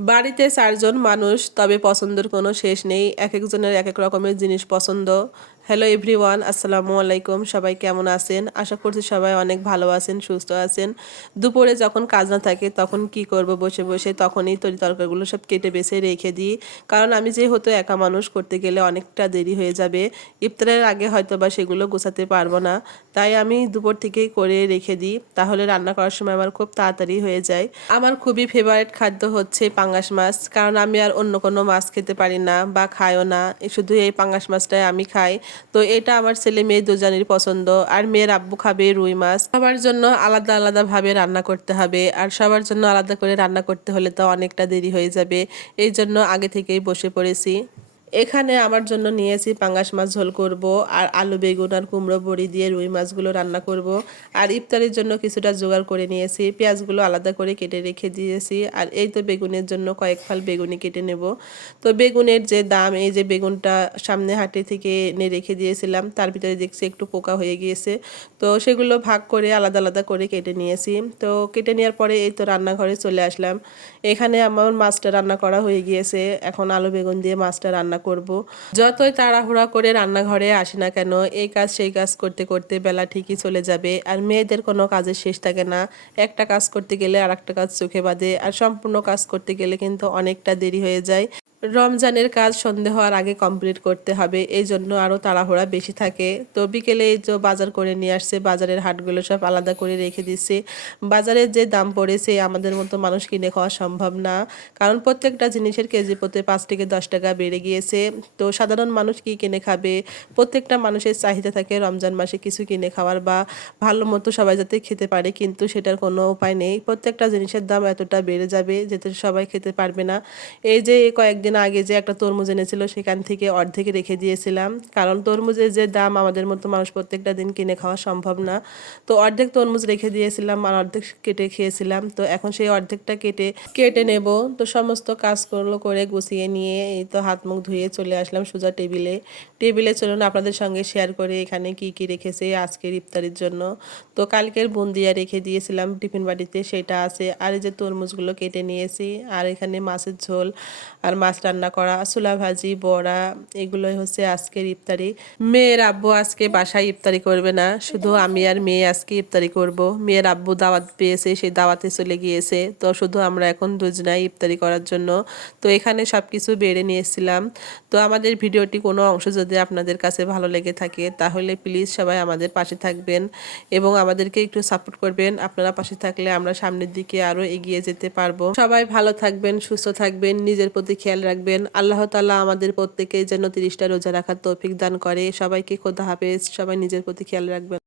বাড়িতে চারজন মানুষ, তবে পছন্দের কোনো শেষ নেই। এক একজনের এক এক রকমের জিনিস পছন্দ। হ্যালো এভরিওয়ান আসসালামু আলাইকুম সবাই কেমন আছেন? আশা করছি সবাই অনেক ভালো আছেন, সুস্থ আছেন। দুপুরে যখন কাজ না থাকে, তখন কি করব বসে বসে, তখনই তরি তরকারিগুলো সব কেটে বেছে রেখে দিই। কারণ আমি যে হতো একা মানুষ, করতে গেলে অনেকটা দেরি হয়ে যাবে। ইফতারের আগে হয়তো বা সেগুলো গোছাতে পারব না। তাই আমি দুপুর থেকেই করে রেখে দিই। তাহলে রান্না করার সময় আমার খুব তাড়াতাড়ি হয়ে যায়। আমার খুবই ফেভারিট খাদ্য হচ্ছে পাঙ্গাস মাছ। কারণ আমি আর অন্য কোনো মাছ খেতে পারি না বা খাইও না। শুধু এই পাঙ্গাস মাছটাই আমি খাই। তো এটা আমার ছেলে মেয়ে দুজনের পছন্দ। আর মেয়ের আব্বু খাবে রুই মাছ। সবার জন্য আলাদা আলাদা ভাবে রান্না করতে হবে। আর সবার জন্য আলাদা করে রান্না করতে হলে তো অনেকটা দেরি হয়ে যাবে। এই জন্য আগে থেকেই বসে পড়েছি। এখানে আমার জন্য নিয়েছি পাঙ্গাস মাছ ঝোল করব, আর আলু, বেগুন, আর কুমড়ো, বড়ি দিয়ে রুই মাছগুলো রান্না করব। আর ইফতারের জন্য কিছুটা জোগাড় করে নিয়েছি, পেঁয়াজগুলো আলাদা করে কেটে রেখে দিয়েছি, আর এই তো বেগুনের জন্য কয়েক ফাল বেগুনি কেটে নেব। তো বেগুনের যে দাম, এই যে বেগুনটা সামনে হাটে থেকে এনে রেখে দিয়েছিলাম, তার ভিতরে দেখছি একটু পোকা হয়ে গিয়েছে। তো সেগুলো ভাগ করে আলাদা আলাদা করে কেটে নিয়েছি। তো কেটে নেওয়ার পরে এই তো রান্নাঘরে চলে আসলাম। এখানে আমার মাছটা রান্না করা হয়ে গিয়েছে, এখন আলু, বেগুন দিয়ে মাছটা রান্না করব। যতই তাড়াহুড়া করে রান্নাঘরে আসি না কেন, এই কাজ সেই কাজ করতে করতে বেলা ঠিকই চলে যাবে আর মেয়েদের কোনো কাজের শেষ থাকে না একটা কাজ করতে গেলে আর একটা কাজ চোখে বাঁধে আর সম্পূর্ণ কাজ করতে গেলে কিন্তু অনেকটা দেরি হয়ে যায় রমজানের কাজ সন্ধে হওয়ার আগে কমপ্লিট করতে হবে, এই জন্য আরও তাড়াহুড়া বেশি থাকে। তো বিকেলে এই যে বাজার করে নিয়ে আসছে, বাজারের হাটগুলো সব আলাদা করে রেখে দিচ্ছে। বাজারের যে দাম পড়েছে, আমাদের মতো মানুষ কিনে খাওয়া সম্ভব না। কারণ প্রত্যেকটা জিনিসের কেজি প্রতি পাঁচ থেকে দশ টাকা বেড়ে গিয়েছে। তো সাধারণ মানুষ কি কিনে খাবে? প্রত্যেকটা মানুষের চাহিদা থাকে রমজান মাসে কিছু কিনে খাওয়ার বা ভালো মতো সবাই যাতে খেতে পারে, কিন্তু সেটার কোনো উপায় নেই। প্রত্যেকটা জিনিসের দাম এতটা বেড়ে যাবে যেতে সবাই খেতে পারবে না। এই যে কয়েকদিন দিন আগে যে একটা তরমুজ এনেছিল, সেখান থেকে অর্ধেক রেখে দিয়েছিলাম। কারণ তরমুজের যে দাম আমাদের মতো মানুষ প্রত্যেকটা দিন কিনে খাওয়া সম্ভব না। তো অর্ধেক তরমুজ রেখে দিয়েছিলাম আর অর্ধেক কেটে খেয়েছিলাম। তো এখন সেই অর্ধেকটা কেটে কেটে নেব। তো সমস্ত কাজগুলো করে গুছিয়ে নিয়ে এই তো হাত মুখ ধুয়ে চলে আসলাম সোজা টেবিলে। টেবিলে চলুন আপনাদের সঙ্গে শেয়ার করে এখানে কি কি রেখেছে আজকের ইফতারির জন্য। তো কালকের বুন্দিয়া রেখে দিয়েছিলাম টিফিন বাটিতে, সেটা আছে। আর এই যে তরমুজগুলো কেটে নিয়েছি, আর এখানে মাছের ঝোল, আর মাছ রান্না করা, ছোলা ভাজি, বড়া, এগুলোই হচ্ছে আজকের ইফতারি। মেয়ের আব্বু আজকে বাসায় ইফতারি করবে না, শুধু আমি আর মেয়ে আজকে ইফতারি করব। মেয়ের আব্বু দাওয়াত পেয়েছে, সেই দাওয়াতে চলে গিয়েছে। তো শুধু আমরা এখন দুজনাই ইফতারি করার জন্য। তো এখানে সব কিছু বেড়ে নিয়েছিলাম। তো আমাদের ভিডিওটি কোনো অংশ যদি আপনাদের কাছে ভালো লেগে থাকে, তাহলে প্লিজ সবাই আমাদের পাশে থাকবেন এবং আমাদেরকে একটু সাপোর্ট করবেন। আপনারা পাশে থাকলে আমরা সামনের দিকে আরও এগিয়ে যেতে পারব। সবাই ভালো থাকবেন, সুস্থ থাকবেন, নিজের প্রতি খেয়াল রাখবেন। আল্লাহ তালা আমাদের প্রত্যেকে যেন তিরিশটা রোজা রাখার তৌফিক দান করে। সবাইকে খোদা হাফেজ। সবাই নিজের প্রতি খেয়াল রাখবেন।